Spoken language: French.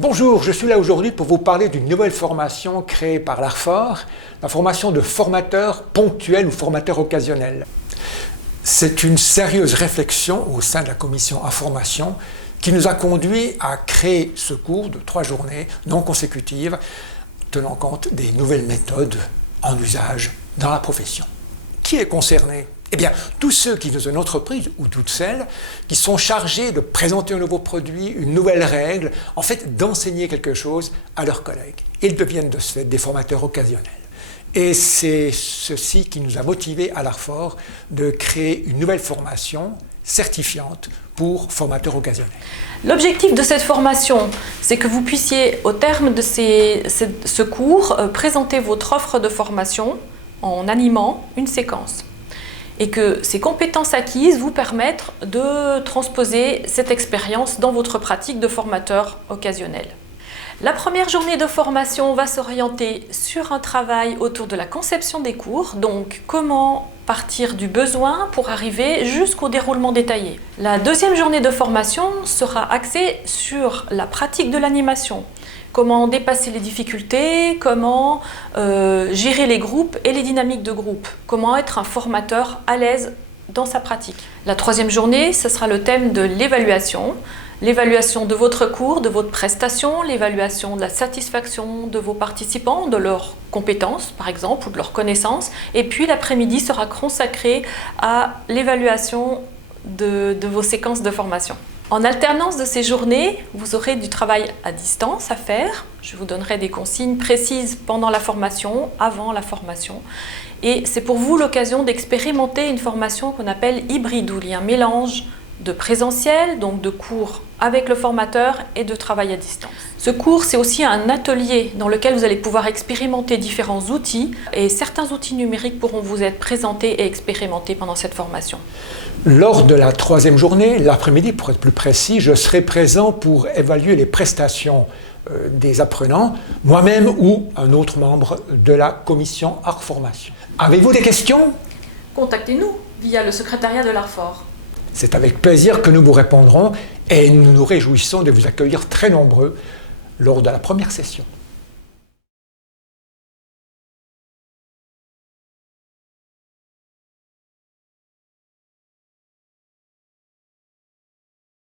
Bonjour, je suis là aujourd'hui pour vous parler d'une nouvelle formation créée par l'Arfor, la formation de formateur ponctuel ou formateur occasionnel. C'est une sérieuse réflexion au sein de la commission information qui nous a conduit à créer ce cours de 3 journées non consécutives tenant compte des nouvelles méthodes en usage dans la profession. Qui est concerné ? Eh bien, tous ceux qui, dans une entreprise, ou toutes celles, qui sont chargés de présenter un nouveau produit, une nouvelle règle, en fait, d'enseigner quelque chose à leurs collègues. Ils deviennent de ce fait des formateurs occasionnels. Et c'est ceci qui nous a motivés à l'Arfor de créer une nouvelle formation certifiante pour formateurs occasionnels. L'objectif de cette formation, c'est que vous puissiez, au terme de ce cours, présenter votre offre de formation en animant une séquence. Et que ces compétences acquises vous permettent de transposer cette expérience dans votre pratique de formateur occasionnel. La première journée de formation va s'orienter sur un travail autour de la conception des cours, donc comment partir du besoin pour arriver jusqu'au déroulement détaillé. La deuxième journée de formation sera axée sur la pratique de l'animation. Comment dépasser les difficultés, comment gérer les groupes et les dynamiques de groupe, comment être un formateur à l'aise dans sa pratique. La troisième journée, ce sera le thème de l'évaluation de votre cours, de votre prestation, l'évaluation de la satisfaction de vos participants, de leurs compétences par exemple, ou de leurs connaissances, et puis l'après-midi sera consacré à l'évaluation de vos séquences de formation. En alternance de ces journées, vous aurez du travail à distance à faire. Je vous donnerai des consignes précises pendant la formation, avant la formation. Et c'est pour vous l'occasion d'expérimenter une formation qu'on appelle hybride, où il y a un mélange de présentiel, donc de cours avec le formateur, et de travail à distance. Ce cours, c'est aussi un atelier dans lequel vous allez pouvoir expérimenter différents outils, et certains outils numériques pourront vous être présentés et expérimentés pendant cette formation. Lors de la troisième journée, l'après-midi pour être plus précis, je serai présent pour évaluer les prestations des apprenants, moi-même ou un autre membre de la commission Art Formation. Avez-vous des questions ? Contactez-nous via le secrétariat de l'Arfor. C'est avec plaisir que nous vous répondrons et nous nous réjouissons de vous accueillir très nombreux lors de la première session.